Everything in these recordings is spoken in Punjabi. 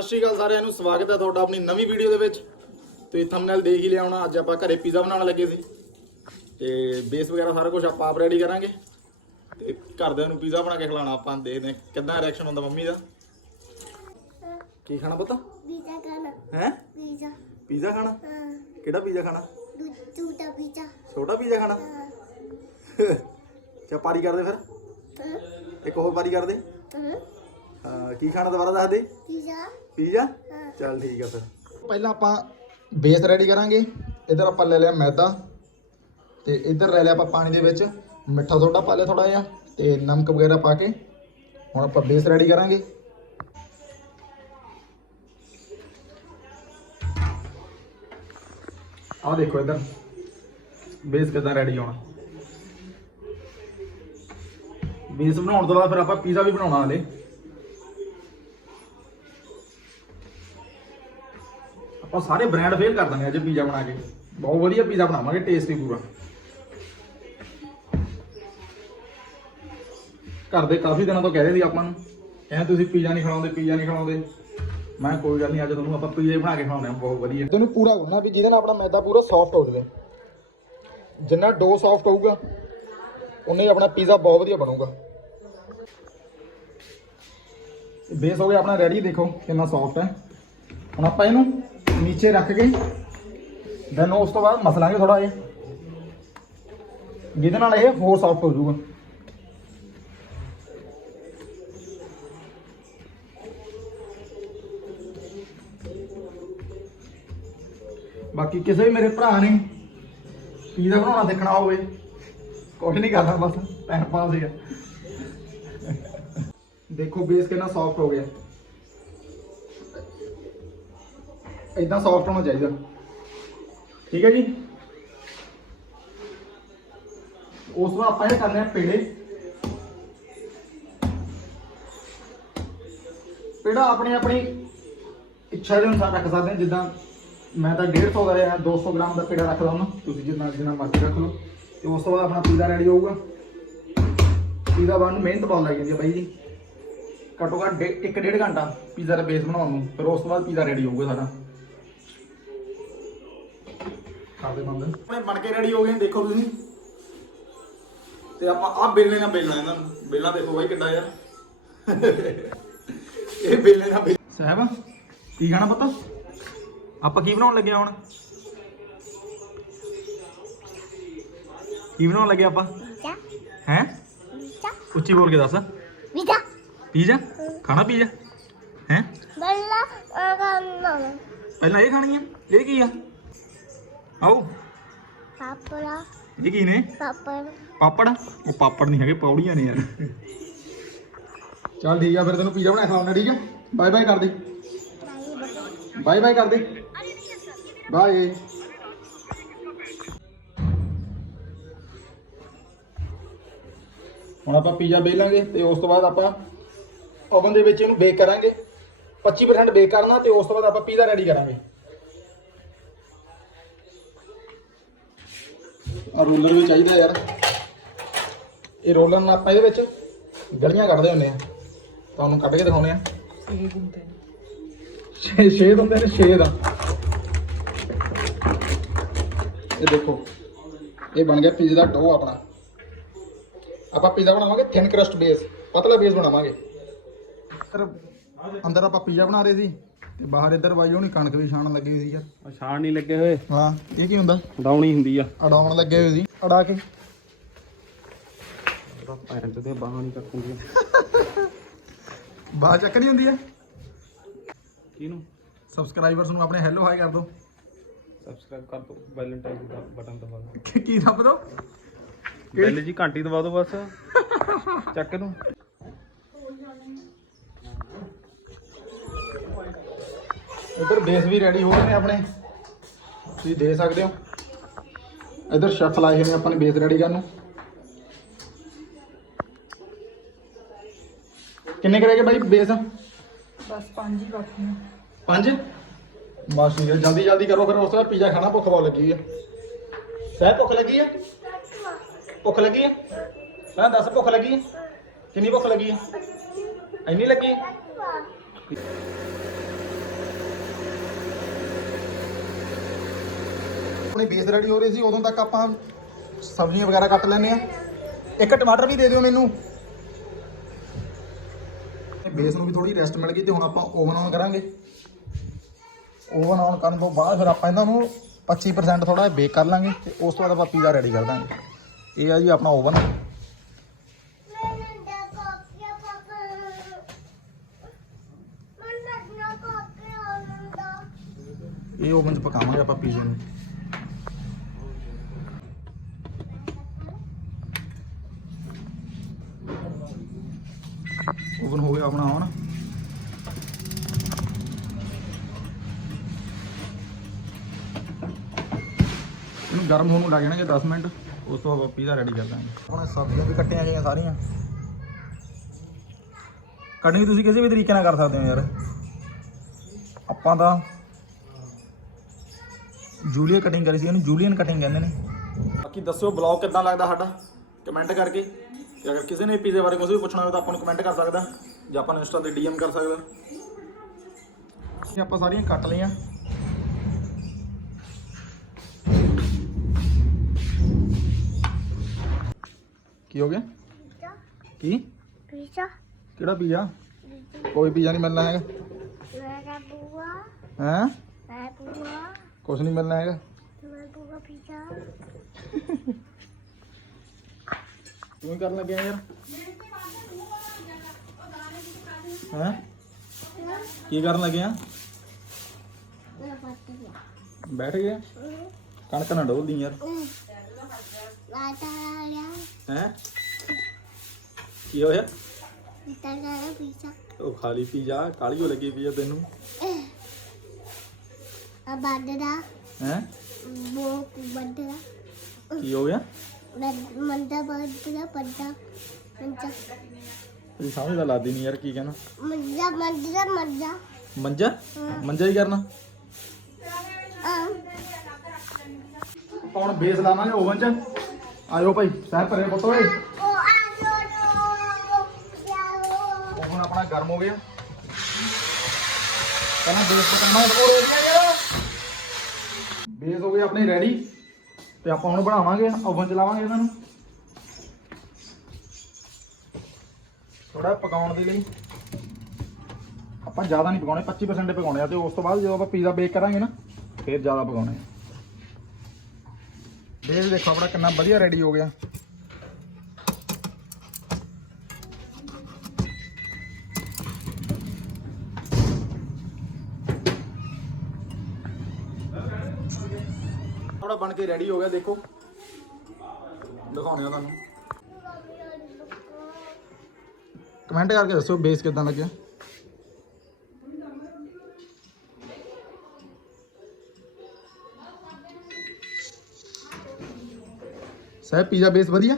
ਸਤਿ ਸ਼੍ਰੀ ਅਕਾਲ ਸਾਰਿਆਂ ਨੂੰ ਸਵਾਗਤ ਹੈ ਤੁਹਾਡਾ ਆਪਣੀ ਨਵੀਂ ਵੀਡੀਓ ਦੇ ਵਿੱਚ। ਤੇ ਥੰਬਨੇਲ ਦੇਖ ਹੀ ਲਿਆ ਹੋਣਾ ਅੱਜ ਆਪਾਂ ਘਰੇ ਪੀਜ਼ਾ ਬਣਾਉਣ ਲੱਗੇ ਸੀ। ਤੇ ਬੇਸ ਵਗੈਰਾ ਸਾਰਾ ਕੁਝ ਆਪਾਂ ਆਪ ਰੈਡੀ ਕਰਾਂਗੇ। ਤੇ ਘਰਦਿਆਂ ਨੂੰ ਪੀਜ਼ਾ ਬਣਾ ਕੇ ਖਿਲਾਉਣਾ ਆਪਾਂ ਦੇਖਦੇ ਹਾਂ ਕਿੱਦਾਂ ਰਿਐਕਸ਼ਨ ਹੁੰਦਾ ਮੰਮੀ ਦਾ। ਕੀ ਖਾਣਾ ਪੁੱਤ? Pizza ਖਾਣਾ। ਹੈ? Pizza ਪੀਜ਼ਾ ਖਾਣਾ? ਹਾਂ। ਕਿਹੜਾ ਪੀਜ਼ਾ ਖਾਣਾ? ਦੂਜਾ pizza ਛੋਟਾ ਪੀਜ਼ਾ ਖਾਣਾ? ਹਾਂ। ਚਾ ਪਾਰੀ ਕਰਦੇ ਫਿਰ? ਇੱਕ ਹੋਰ ਪਾਰੀ ਕਰਦੇ? ਹਾਂ ਕੀ ਖਾਣਾ ਦੁਬਾਰਾ ਦੱਸ ਦੇ। Pizza ਪੀਜ਼ਾ ਹਾਂ ਚੱਲ ਠੀਕ ਆ ਫਿਰ। ਪਹਿਲਾਂ ਆਪਾਂ ਬੇਸ ਰੈਡੀ ਕਰਾਂਗੇ। ਇਧਰ ਆਪਾਂ ਲੈ ਲਿਆ ਮੈਦਾ। ਤੇ ਇਧਰ ਲੈ ਲਿਆ ਆਪਾਂ ਪਾਣੀ ਦੇ ਵਿੱਚ। ਮਿੱਠਾ ਸੋਡਾ ਪਾ ਲਿਆ ਥੋੜਾ ਜਿਹਾ ਤੇ ਨਮਕ ਵਗੈਰਾ ਪਾ ਕੇ ਹੁਣ ਆਪਾਂ ਬੇਸ ਰੈਡੀ ਕਰਾਂਗੇ। ਆਹ ਦੇਖੋ ਇਧਰ। ਬੇਸ ਕਿਦਾਂ ਰੈਡੀ ਹੋਣਾ। ਬੇਸ ਬਣਾਉਣ ਤੋਂ ਬਾਅਦ ਫਿਰ ਆਪਾਂ ਪੀਜ਼ਾ ਵੀ ਬਣਾਉਣਾ ਹਲੇ। ਆਪਾਂ ਸਾਰੇ ਬ੍ਰਾਂਡ ਫੇਲ ਕਰ ਦਾਂਗੇ ਅੱਜ ਪੀਜ਼ਾ ਬਣਾ ਕੇ। ਬਹੁਤ ਵਧੀਆ ਪੀਜ਼ਾ ਬਣਾਵਾਂਗੇ ਟੇਸਟੀ ਪੂਰਾ। ਘਰ ਦੇ ਕਾਫੀ ਦਿਨਾਂ ਤੋਂ ਕਹਿ ਰਹੇ ਸੀ ਆਪਾਂ ਨੂੰ ਕਹਿੰਦੇ ਤੁਸੀਂ ਪੀਜ਼ਾ ਨਹੀਂ ਖਿਲਾਉਂਦੇ ਪੀਜ਼ਾ ਨਹੀਂ ਖਿਲਾਉਂਦੇ ਮੈਂ ਕੋਈ ਗੱਲ ਨਹੀਂ ਅੱਜ ਤੁਹਾਨੂੰ ਆਪਾਂ ਪੀਜ਼ਾ ਬਣਾ ਕੇ ਖਿਲਾਉਂਦੇ ਹਾਂ ਬਹੁਤ ਵਧੀਆ। ਤੈਨੂੰ ਪੂਰਾ ਗੁੰਨਾ ਵੀ ਜਿਹਦੇ ਨਾਲ ਆਪਣਾ ਮੈਦਾ ਪੂਰਾ ਸੌਫਟ ਹੋ ਜਾਵੇ। ਜਿੰਨਾ ਡੋ ਸੌਫਟ ਹੋਊਗਾ ਉਨਾ ਹੀ ਆਪਣਾ ਪੀਜ਼ਾ ਬਹੁਤ ਵਧੀਆ ਬਣੂਗਾ। ਬੇਸ ਹੋ ਗਿਆ ਆਪਣਾ ਰੈਡੀ ਦੇਖੋ ਕਿੰਨਾ ਸੌਫਟ ਹੈ। ਹੁਣ ਆਪਾਂ ਇਹਨੂੰ ਨੀਚੇ ਰੱਖ ਕੇ। ਦੈਨ ਉਸ ਤੋਂ ਬਾਅਦ ਮਸਲਾਂਗੇ ਥੋੜਾ ਜਿਹਾ। ਜਿਹਦੇ ਨਾਲ ਇਹ ਹੋਰ ਸੌਫਟ ਹੋ ਜਾਊਗਾ। ਬਾਕੀ ਕਿਸੇ ਵੀ ਮੇਰੇ ਭਰਾ ਨੇ ਪੀਜ਼ਾ ਬਣਾਉਣਾ ਦੇਖਣਾ ਹੋਵੇ। ਕੁਝ ਨਹੀਂ ਕਰਦਾ ਬਸ ਟਾਈਮ ਪਾਸ ਹੀ ਆ ਦੇਖੋ ਬੇਸ ਕਿੰਨਾ ਸੌਫਟ ਹੋ ਗਿਆ। ਇਦਾਂ ਸੌਫਟ ਹੋਣਾ ਚਾਹੀਦਾ। ਠੀਕ ਹੈ ਜੀ? ਉਸ ਤੋਂ ਬਾਅਦ ਆਪਾਂ ਇਹ ਕਰਨੇ ਆ ਪੇੜੇ। ਪੇੜਾ ਆਪਣੀ ਆਪਣੀ ਇੱਛਾ ਦੇ ਅਨੁਸਾਰ ਰੱਖ ਸਕਦੇ ਹਾਂ ਜਿੱਦਾਂ ਮੈਂ ਤਾਂ 150 ਦਾ ਜਾਂ 200 ਗ੍ਰਾਮ ਦਾ ਪੇੜਾ ਰੱਖਦਾ ਹਾਂ ਤੁਸੀਂ ਜਿੰਨਾ ਜਿੰਨਾ ਮਰਜ਼ੀ ਰੱਖ ਲਓ। ਤੇ ਉਸ ਤੋਂ ਬਾਅਦ ਆਪਣਾ ਪੀਜ਼ਾ ਰੈਡੀ ਹੋਊਗਾ। ਪੀਜ਼ਾ ਬਣਨ ਨੂੰ ਮਿਹਨਤ ਬਹੁਤ ਲੱਗ ਜਾਂਦੀ ਹੈ ਬਾਈ ਜੀ। ਘੱਟੋ ਘੱਟ ਡੇ- ਇੱਕ ਡੇਢ ਘੰਟਾ ਪੀਜ਼ਾ ਦਾ ਬੇਸ ਬਣਾਉਣ ਨੂੰ, ਫਿਰ ਉਸ ਤੋਂ ਬਾਅਦ ਪੀਜ਼ਾ ਰੈਡੀ ਹੋਊਗਾ ਸਾਡਾ। ਕਰਦੇ ਬੰਦ ਆਪਣੇ ਬਣ ਕੇ ਰੈਡੀ ਹੋ ਗਏ ਨੇ, ਦੇਖੋ ਤੁਸੀਂ। ਤੇ ਆਪਾਂ ਆਹ ਬੇਲਣੇ ਨਾਲ ਬੇਲਣਾ ਇਹਨਾਂ ਨੂੰ। ਬੇਲਣਾ ਦੇਖੋ ਬਾਈ ਕਿੱਡਾ ਯਾਰ ਇਹ ਬੇਲਣੇ ਨਾਲ ਬੇਲ ਸਾਹਿਬ ਕੀ ਖਾਣਾ ਪਤਾ? ਆਪਾਂ ਕੀ ਬਣਾਉਣ ਲੱਗੇ ਆ ਹੁਣ? ਕੀ ਬਣਾਉਣ ਲੱਗੇ ਆਪਾਂ? pizza ਹੈ? pizza ਉੱਚੀ ਬੋਲ ਕੇ ਦੱਸ। pizza pizza? ਖਾਣਾ ਪੀਜ਼ਾ? ਹੈ? ਬੱਲਾ ਖਾਣਾ ਪਹਿਲਾਂ ਇਹ ਖਾਣੀ ਆ ਇਹ ਕੀ ਆ? ਆਓ। ਪਾਪੜਾ। ਇਹ ਕੀ ਨੇ? ਪਾਪੜ। ਪਾਪੜ? ਉਹ ਪਾਪੜ ਨਹੀਂ ਹੈਗੇ ਪੌੜੀਆਂ ਨੇ ਯਾਰ। ਚੱਲ ਠੀਕ ਆ ਫਿਰ ਤੈਨੂੰ ਪੀਜ਼ਾ ਬਣਾ ਕੇ ਖਵਾਉਣਾ ਠੀਕ ਆ? ਬਾਏ ਬਾਏ ਕਰ ਦੇ ਬਾਏ ਬਾਏ ਕਰ ਦੇ ਬਾਏ। ਹੁਣ ਆਪਾਂ ਪੀਜ਼ਾ ਬੇਲਾਂਗੇ ਤੇ ਉਸ ਤੋਂ ਬਾਅਦ ਆਪਾਂ ਓਵਨ ਦੇ ਵਿੱਚ ਇਹਨੂੰ ਬੇਕ ਕਰਾਂਗੇ। 25% ਬੇਕ ਕਰਨਾ ਤੇ ਉਸ ਤੋਂ ਬਾਅਦ ਆਪਾਂ ਪੀਜ਼ਾ ਰੈਡੀ ਕਰਾਂਗੇ। ਆ ਰੋਲਰ ਵੀ ਚਾਹੀਦਾ ਯਾਰ। ਇਹ ਰੋਲਰ ਨਾਲ ਆਪਾਂ ਇਹਦੇ ਵਿੱਚ ਗਲੀਆਂ ਕੱਢਦੇ ਹੁੰਦੇ ਆ। ਤੁਹਾਨੂੰ ਕੱਢ ਕੇ ਦਿਖਾਉਣੇ ਆ। ਛੇ ਹੁੰਦੇ ਨੇ। ਛੇ ਦਾ ਇਹ ਦੇਖੋ ਇਹ ਬਣ ਗਿਆ ਪੀਜ਼ਾ ਦਾ ਡੋ ਆਪਣਾ। ਆਪਾਂ ਪੀਜ਼ਾ ਬਣਾਵਾਂਗੇ ਥਿਨ ਕਰਸਟ ਬੇਸ ਪਤਲਾ ਬੇਸ ਬਣਾਵਾਂਗੇ। ਅੰਦਰ ਆਪਾਂ ਪੀਜ਼ਾ ਬਣਾ ਰਹੇ ਸੀ। ਤੇ ਬਾਹਰ ਇੱਧਰ ਬਾਈ ਹੋਣੀ ਕਣਕ ਵੀ ਛਾਣਨ ਲੱਗੇ ਹੋਏ ਸੀ ਯਾਰ ਛਾਣ ਨਹੀਂ ਲੱਗੇ ਹੋਏ। ਹਾਂ ਇਹ ਕੀ ਹੁੰਦਾ? ਡਾਉਣੀ ਹੁੰਦੀ ਆ। ਅੜਾਉਣ ਲੱਗੇ ਹੋਏ ਸੀ। ਅੜਾ ਕੇ। ਪੈਰਾਂ ਤੇ ਬਾਹਾਂ ਨਹੀਂ ਕੱਟੂਗੀ ਬਾਹਰ ਚੱਕਣੀ ਹੁੰਦੀ ਆ? ਕਿਹਨੂੰ? ਸਬਸਕ੍ਰਾਈਬਰਸ ਨੂੰ ਆਪਣੇ ਹੈਲੋ ਹਾਈ ਕਰ ਦਿਓ ਸਬਸਕ੍ਰਾਈਬ ਕਰ ਦੋ ਵੈਲੈਂਟਾਈਨ ਦਾ ਬਟਨ ਦਬਾ ਦਿਓ ਕੀ- ਕੀ ਦੱਬ ਦਿਓ ਬੈਲ ਜੀ ਘੰਟੀ ਦਬਾ ਦਿਓ ਬਸ। ਚੱਕ ਦੂੰ ਇੱਧਰ ਬੇਸ ਵੀ ਰੈਡੀ ਹੋ ਗਏ ਨੇ ਆਪਣੇ। ਤੁਸੀਂ ਦੇ ਸਕਦੇ ਹੋ। ਇੱਧਰ ਸ਼ੈਫ ਲਾਏ ਹੋਏ ਨੇ ਆਪਾਂ ਨੇ ਬੇਸ ਰੈਡੀ ਕਰਨ ਨੂੰ। ਕਿੰਨੇ ਕਰੇਗੇ ਬਾਈ ਬੇਸ? ਬਸ ਪੰਜ ਹੀ ਬਾਕੀ ਨੇ। ਪੰਜ? ਬਸ ਠੀਕ ਹੈ ਜਲਦੀ ਜਲਦੀ ਕਰੋ ਫਿਰ ਉਸ ਤੋਂ ਬਾਅਦ ਪੀਜ਼ਾ ਖਾਣਾ ਭੁੱਖ ਬਹੁਤ ਲੱਗੀ ਹੈ ਸਹਿ ਭੁੱਖ ਲੱਗੀ ਹੈ ਭੁੱਖ ਲੱਗੀ ਹੈ ਸਹਿ ਦੱਸ ਭੁੱਖ ਲੱਗੀ ਹੈ ਕਿੰਨੀ ਭੁੱਖ ਲੱਗੀ ਹੈ ਇੰਨੀ ਲੱਗੀ ਹੈ ਆਪਣੇ ਬੇਸ ਰੈਡੀ ਹੋ ਰਹੀ ਸੀ, ਉਦੋਂ ਤੱਕ ਆਪਾਂ ਸਬਜ਼ੀਆਂ ਵਗੈਰਾ ਕੱਟ ਲੈਂਦੇ ਆ ਇੱਕ ਟਮਾਟਰ ਵੀ ਦੇ ਦਿਓ ਮੈਨੂੰ। ਬੇਸ ਨੂੰ ਵੀ ਥੋੜੀ ਰੈਸਟ ਮਿਲ ਗਈ ਤੇ ਹੁਣ ਆਪਾਂ ਓਵਨ ਆਨ ਕਰਾਂਗੇ। ਓਵਨ ਆਨ ਕਰਨ ਤੋਂ ਬਾਅਦ ਫਿਰ ਆਪਾਂ ਇਹਨਾਂ ਨੂੰ 25% ਥੋੜਾ ਬੇਕ ਕਰ ਲਾਂਗੇ ਤੇ ਉਸ ਤੋਂ ਬਾਅਦ ਆਪਾਂ ਪੀਜ਼ਾ ਰੈਡੀ ਕਰ ਦਾਂਗੇ। ਇਹ ਆ ਜੀ ਆਪਣਾ ਓਵਨ ਇਹ ਓਵਨ 'ਚ ਪਕਾਵਾਂਗੇ ਆਪਾਂ ਪੀਜ਼ੇ ਨੂੰ ਓਵਨ ਹੋ ਗਿਆ ਆਪਣਾ ਹੁਣ ਇਹਨੂੰ ਗਰਮ ਹੋਣ ਨੂੰ ਲੱਗ ਜਾਣਗੇ 10 ਮਿੰਟ ਉਸ ਤੋਂ ਬਾਅਦ ਪੀਜ਼ਾ ਰੈਡੀ ਕਰ ਦਾਂਗੇ। ਹੁਣ ਸਬਜ਼ੀਆਂ ਵੀ ਕੱਟੀਆਂ ਗਈਆਂ ਸਾਰੀਆਂ। ਕਟਿੰਗ ਤੁਸੀਂ ਕਿਸੇ ਵੀ ਤਰੀਕੇ ਨਾਲ ਕਰ ਸਕਦੇ ਹੋ ਯਾਰ। ਆਪਾਂ ਤਾਂ ਜੂਲੀਅਨ ਕਟਿੰਗ ਕਰੀ ਸੀ ਇਹਨੂੰ ਜੂਲੀਅਨ ਕਟਿੰਗ ਕਹਿੰਦੇ ਨੇ। ਬਾਕੀ ਦੱਸਿਓ ਬਲੌਗ ਕਿੱਦਾਂ ਲੱਗਦਾ ਸਾਡਾ? ਕਮੈਂਟ ਕਰਕੇ। ਤੇ ਅਗਰ ਕਿਸੇ ਨੇ ਪੀਜ਼ੇ ਬਾਰੇ ਕੁਝ ਵੀ ਪੁੱਛਣਾ ਹੋਵੇ ਤਾਂ ਆਪਾਂ ਨੂੰ ਕਮੈਂਟ ਕਰ ਸਕਦਾ। ਜਾਂ ਆਪਾਂ ਨੂੰ ਇੰਸਟਾ ਤੇ ਡੀਐਮ ਕਰ ਸਕਦਾ। ਆਪਾਂ ਸਾਰੀਆਂ ਕੱਟ ਲਈਆਂ। ਕੀ ਹੋ ਗਿਆ? ਪੀਜ਼ਾ। ਕੀ? ਪੀਜ਼ਾ। ਕਿਹੜਾ ਪੀਜ਼ਾ? ਕੋਈ ਪੀਜ਼ਾ ਨਹੀਂ ਮਿਲਣਾ ਹੈਗਾ। ਮੇਰਾ ਬੂਆ। ਹੈ? ਮੈਂ ਬੂਆ। ਕੁਝ ਨਹੀਂ ਮਿਲਣਾ ਹੈਗਾ। ਮੈਂ ਬੂਆ ਪੀਜ਼ਾ। ਤੂੰ ਹੀ ਕਰਨ ਲੱਗਿਆ ਯਾਰ। ਹੈ? ਕੀ ਕਰਨ ਲੱਗਿਆ? ਆ ਬੈਠ ਗਿਆ। ਕਣਕ ਨਾ ਡੋਲਦੀ ਯਾਰ। ਲਾਤਾ ਲਿਆ ਹੈ? ਕੀ ਹੋਇਆ? ਪੀਜ਼ਾ ਦਾ ਪੀਜ਼ਾ। ਉਹ ਖਾਲੀ ਪੀਜ਼ਾ ਕਾਲੀ ਹੋ ਲੱਗੀ ਆ ਤੈਨੂੰ? ਆ ਬਾਦਦਾ ਹੈ? ਬੋ ਬੱਦਦਾ ਕੀ ਹੋ ਗਿਆ? ਮੰਦਾ ਬੱਦਦਾ ਪੱਦਾ ਮੰਦਾ ਤੇਰੀ ਸਮਝ ਤਾਂ ਲੱਗਦੀ ਨਹੀਂ ਯਾਰ ਕੀ ਕਹਿਣਾ? ਮੰਦਾ ਮੰਦਾ ਮੰਜਾ। ਮੰਜਾ? ਹੀ। ਕਰਨਾ। ਹੁਣ ਬੇਸ ਲਾਵਾਂਗੇ ਓਵਨ 'ਚ। ਆਇਓ ਭਾਈ ਸਹਿ ਭਰੇ ਪੁੱਤ ਓਏ। ਉਹ ਓਵਨ ਆਪਣਾ ਗਰਮ ਹੋ ਗਿਆ। ਪਹਿਲਾਂ ਬੇਸ ਪਕਾਉਣਾ ਉਹ ਰੋ ਗਿਆ ਯਾਰ। ਬੇਸ ਹੋ ਗਏ ਆਪਣੇ ਰੈਡੀ ਤੇ ਆਪਾਂ ਹੁਣ ਬਣਾਵਾਂਗੇ ਓਵਨ 'ਚ ਲਾਵਾਂਗੇ ਇਹਨਾਂ ਨੂੰ। ਥੋੜਾ ਪਕਾਉਣ ਦੇ ਲਈ। ਆਪਾਂ ਜ਼ਿਆਦਾ ਨਹੀਂ ਪਕਾਉਣੇ 25% ਪਕਾਉਣੇ ਆ ਤੇ ਉਸ ਤੋਂ ਬਾਅਦ ਜਦੋਂ ਆਪਾਂ ਪੀਜ਼ਾ ਬੇਕ ਕਰਾਂਗੇ ਨਾ ਫਿਰ ਜ਼ਿਆਦਾ ਪਕਾਉਣੇ ਆ। ਬੇਸ ਦੇਖੋ ਆਪਣਾ ਕਿੰਨਾ ਵਧੀਆ ਰੈਡੀ ਹੋ ਗਿਆ ਥੋੜਾ ਬਣ ਕੇ ਰੈਡੀ ਹੋ ਗਿਆ ਦੇਖੋ ਦਿਖਾਉਣੇ ਆ ਤੁਹਾਨੂੰ ਕਮੈਂਟ ਕਰਕੇ ਦੱਸੋ ਬੇਸ ਕਿਦਾਂ ਲੱਗਿਆ ਸਹਿਬ ਪੀਜ਼ਾ ਬੇਸ ਵਧੀਆ?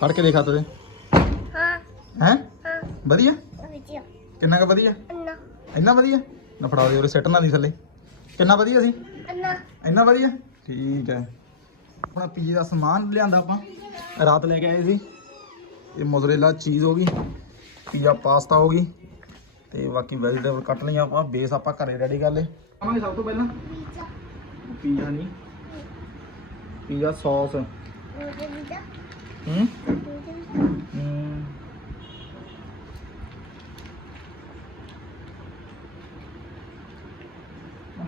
ਫੜ ਕੇ ਦੇਖਾ ਤੇ। ਹਾਂ। ਹੈ? ਹਾਂ। ਵਧੀਆ? ਪੀਜ਼ਾ ਕਿੰਨਾ ਕੁ ਵਧੀਆ? ਅੰਨਾ ਇੰਨਾ ਵਧੀਆ? ਨਾ ਫੜਾ ਦੇ ਉਰੇ ਸੈੱਟ ਨਾ ਦੀ ਥੱਲੇ। ਕਿੰਨਾ ਵਧੀਆ ਸੀ? ਅੰਨਾ ਇੰਨਾ ਵਧੀਆ? ਠੀਕ ਹੈ। ਆਪਣਾ ਪੀਜ਼ੇ ਦਾ ਸਮਾਨ ਲਿਆਂਦਾ ਆਪਾਂ। ਰਾਤ ਲੈ ਕੇ ਆਏ ਸੀ। ਇਹ ਮੋਜ਼ਰੇਲਾ ਚੀਜ਼ ਹੋ ਗਈ। ਪੀਜ਼ਾ ਪਾਸਤਾ ਹੋ ਗਈ। ਤੇ ਬਾਕੀ ਵੈਜੀਟੇਬਲ ਕੱਟ ਲਈਆਂ ਆਪਾਂ। ਬੇਸ ਆਪਾਂ ਘਰੇ ਰੈਡੀ ਕਰ ਲਏ। ਆਵਾਂਗੇ ਸਭ ਤੋਂ ਪਹਿਲਾਂ। ਪੀਜ਼ਾ। ਪੀਜ਼ਾ ਨਹੀਂ। Pizza sauce. ਹੂੰ? ਹੂੰ।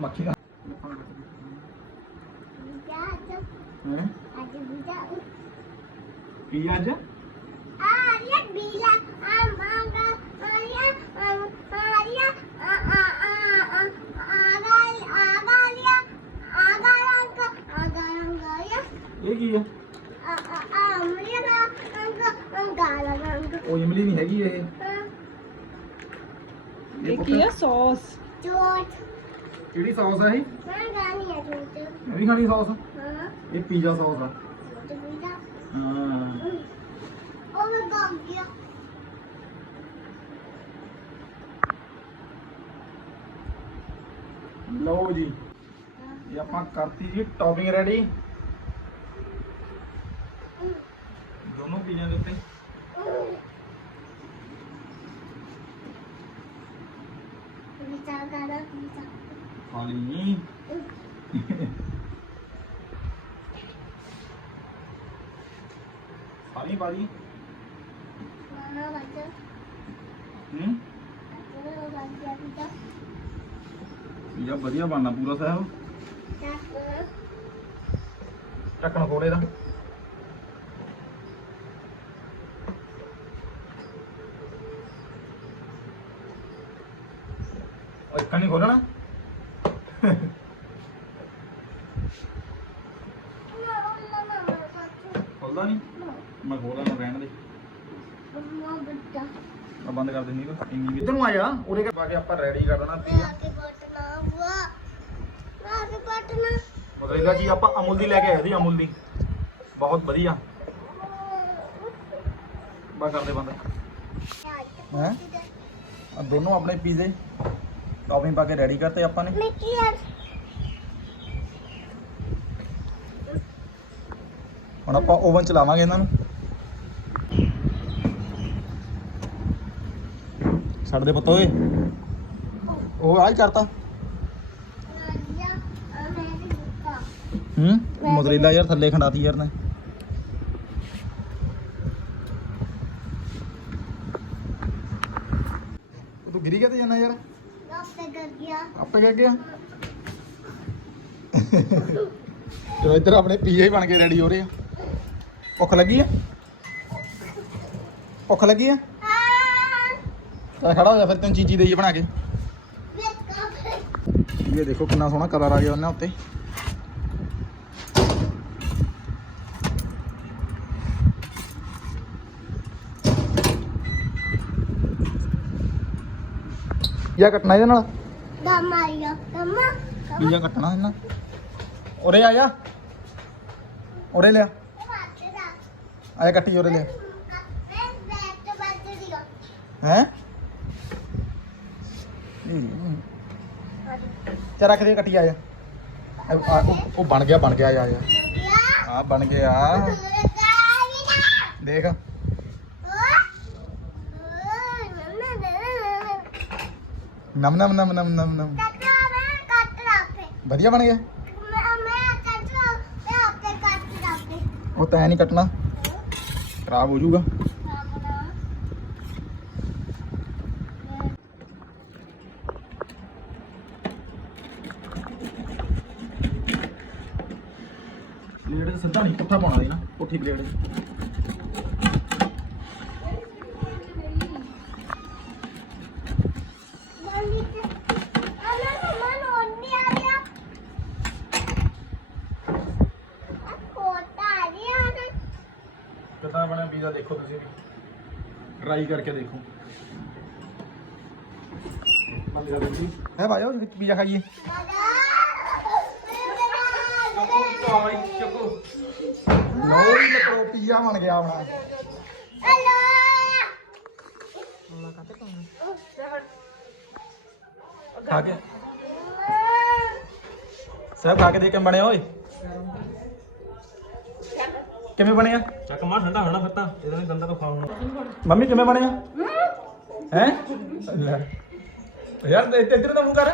ਮੱਖੀ ਦਾ ਪੀਜ਼ਾ ਅੱਜ ਪੀਜ਼ਾ ਪੀਜ਼ਾ ਅੱਜ ਆਰੀਆ ਪੀਜ਼ਾ ਆ ਮੰਗਾ ਆਰੀਆ ਆਰੀਆ ਆ ਆ ਆ ਆ ਆਗਾ ਆਗਾਲੀਆ ਆਗਾਲੰਕ ਆਗਾਲੰਗਾਇਆ ਇਹ ਕੀ ਹੈ ਆ? ਆ ਆ ਅਮਰੀਆ ਦਾ ਅੰਕ ਅੰਗਾਲੰਕ ਉਹ ਇਮਲੀ ਨਹੀਂ ਹੈਗੀ ਇਹ। ਇਹ ਕੀ ਆ? ਸੌਸ। ਚੋਟ ਕਿਹੜੀ ਸੌਸ ਹੈ ਇਹ? ਮੈਂ ਗਾਣੀ ਆ ਚੋਟ ਇਹ ਵੀ ਖਾਣੀ ਸੌਸ। ਹਾਂ ਇਹ ਪੀਜ਼ਾ ਸੌਸ ਆ। ਤੇ ਪੀਜ਼ਾ ਹਾਂ। ਉਹ ਮੈਂ ਗਾਂ ਗਿਆ ਲਓ ਜੀ। ਇਹ ਆਪਾਂ ਕਰਤੀ ਜੀ ਟੌਪਿੰਗ ਰੈਡੀ ਦੋਨੋਂ ਪੀਜ਼ਿਆਂ ਦੇ ਉੱਤੇ? ਬੱਚਾ ਹੂੰ? ਬੱਚਾ ਪਿਤਾ ਵਧੀਆ ਬਣਨਾ ਪੂਰਾ ਸਾਹਿਬ। ਤਾਂ ਢੱਕਣ ਕੋਲੇ ਦਾ। ਉਹ ਇੱਕ ਨਹੀਂ ਖੋਲਣਾ। ਖੋਲਦਾ ਨਹੀਂ? ਮੈਂ ਖੋਲਾਂ ਰਹਿਣ ਦੇ। ਮਾਮਾ ਬੰਦ ਕਰ ਦਿੰਦੀ ਕੋ ਇੰਨੀ ਵੀ। ਨੂੰ ਆ ਜਾ, ਉਰੇ ਕੇ ਪਾ ਕੇ ਆਪਾਂ ਰੈਡੀ ਕਰ ਦੇਣਾ ਮੈਂ ਮਤਲਬ ਜੀ, ਆਪਾਂ ਅਮੁਲ ਦੀ ਲੈ ਕੇ ਆਏ ਸੀ, ਅਮੁਲ ਦੀ। ਬਹੁਤ ਵਧੀਆ। ਬਾ ਕਰਦੇ ਬੰਦ। ਹੈਂ? ਆ ਦੋਨੋਂ ਆਪਣੇ ਪੀਜ਼ੇ। ਟੌਪਿੰਗ ਪਾ ਕੇ ਰੈਡੀ ਕਰਤੇ ਆਪਾਂ ਨੇ? ਮਿੱਟੀ ਆ ਹੁਣ ਆਪਾਂ ਓਵਨ ਚਲਾਵਾਂਗੇ ਇਹਨਾਂ ਨੂੰ। ਛੱਡ ਦੇ ਪੁੱਤ ਓਏ। ਉਹ ਆਹ ਹੀ ਕਰਤਾ। ਹੂੰ? ਮੋਜ਼ਰੇਲਾ ਯਾਰ ਥੱਲੇ ਖੰਡਾਤੀ ਯਾਰ ਨੇ। ਤੂੰ ਗਿਰੀ ਗਿਆ ਤੇ ਜਾਣਾ ਯਾਰ? ਰੱਬ ਕਰ ਗਿਆ। ਆਪੇ ਕਹਿ ਗਿਆ। ਚਲੋ ਇੱਧਰ ਆਪਣੇ ਹੀ ਬਣ ਕੇ ਰੈਡੀ ਹੋ ਰਹੇ ਆ। ਭੁੱਖ ਲੱਗੀ ਆ? ਭੁੱਖ ਲੱਗੀ ਆ? ਹਾਂ ਚੱਲ ਖੜਾ ਹੋ ਜਾ ਫਿਰ ਤੈਨੂੰ ਚੀਜ਼ੀ ਦੇਈਏ ਬਣਾ ਕੇ। ਵੇਖੋ ਇਹ ਦੇਖੋ ਕਿੰਨਾ ਸੋਹਣਾ ਕਲਰ ਆ ਗਿਆ ਉਹਨਾਂ ਉੱਤੇ ਯਾ ਕੱਟਣਾ ਇਹਦੇ ਨਾਲ ਦਾ ਮਾਰੀਆ ਦਮਾ ਪੀਜ਼ਾ ਕੱਟਣਾ ਇਹਨਾਂ ਉਰੇ ਆ ਜਾ ਉਰੇ ਲਿਆ ਆਇਆ ਕੱਟੀ ਉਰੇ ਲਿਆ ਹੈ ਚਾ ਰੱਖ ਦੇ ਕੱਟੀ ਆ ਜਾ ਆ- ਆ- ਉਹ- ਉਹ ਬਣ ਗਿਆ ਬਣ ਗਿਆ ਆ ਜਾ ਆ ਬਣ ਗਿਆ ਦੇਖ ਨਮ ਨਮ ਨਮ ਨਮ ਨਮ ਨਮ। ਵਧੀਆ ਬਣ ਗਿਆ? ਉਹ ਤੈਂ ਨਹੀਂ ਕੱਟਣਾ। ਖਰਾਬ ਹੋ ਜਾਊਗਾ। ਪਲੇਟ ਸਿੱਧਾ ਨਹੀਂ, ਪੁੱਠਾ ਪਾਉਣਾ ਦੇਣਾ ਪੁੱਠੀ ਪਲੇਟ ਕਿੱਦਾਂ ਬਣਿਆ ਪੀਜ਼ਾ ਦੇਖੋ ਤੁਸੀਂ ਵੀ ਟਰਾਈ ਕਰਕੇ ਦੇਖੋ। ਹੈ ਭਾਈਓ ਪੀਜ਼ਾ ਖਾਈਏ? ਲੋ ਜੀ ਮਿੱਤਰੋ ਪੀਜ਼ਾ ਬਣ ਗਿਆ ਆਪਣਾ। ਖਾ ਕੇ। ਸਭ ਖਾ ਕੇ ਦੇਖ ਕੇ ਬਣਿਆ ਓਏ। ਕਿਵੇਂ ਬਣਿਆ ਚੱਕ ਮਾਰ ਠੰਡਾ ਹੋਣਾ ਫਿਰ ਤਾਂ। ਇਹਦਾ ਨਹੀਂ ਦੰਦਾਂ ਤੋਂ ਖਾਉਣਾ ਮੰਮੀ ਕਿਵੇਂ ਬਣਿਆ ਹੈ। ਯਾਰ ਤੇ ਇੱਧਰ ਦਾ ਮੂੰਹ ਕਰ।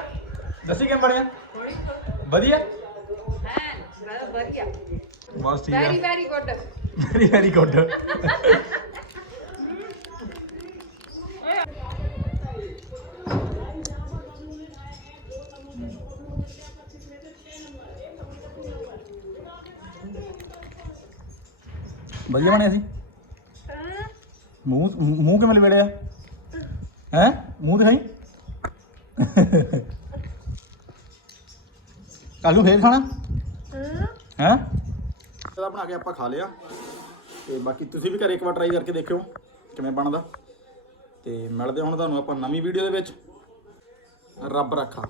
ਦੱਸੀ ਕਿਵੇਂ ਬਣਿਆ ਵਧੀਆ? ਵਧੀਆ। ਬਸ ਠੀਕ ਵੈਰੀ ਹੈ very good very very good ਵਧੀਆ ਬਣਿਆ ਸੀ? ਮੂੰਹ ਮੂੰਹ ਕਿਵੇਂ ਲਵੇੜਿਆ ਹੈ? ਮੂੰਹ ਦਿਖਾਈ? ਕੱਲ ਫੇਰ ਖਾਣਾ? ਹੈ? ਇਹਦਾ ਬਣਾ ਕੇ ਆਪਾਂ ਖਾ ਲਿਆ। ਤੇ ਬਾਕੀ ਤੁਸੀਂ ਵੀ ਘਰੇ ਇੱਕ ਵਾਰ ਟਰਾਈ ਕਰਕੇ ਦੇਖਿਓ ਕਿਵੇਂ ਬਣਦਾ। ਤੇ ਮਿਲਦੇ ਹੁਣ ਤੁਹਾਨੂੰ ਆਪਾਂ ਨਵੀਂ ਵੀਡੀਓ ਦੇ ਵਿੱਚ। ਰੱਬ ਰੱਖਾ।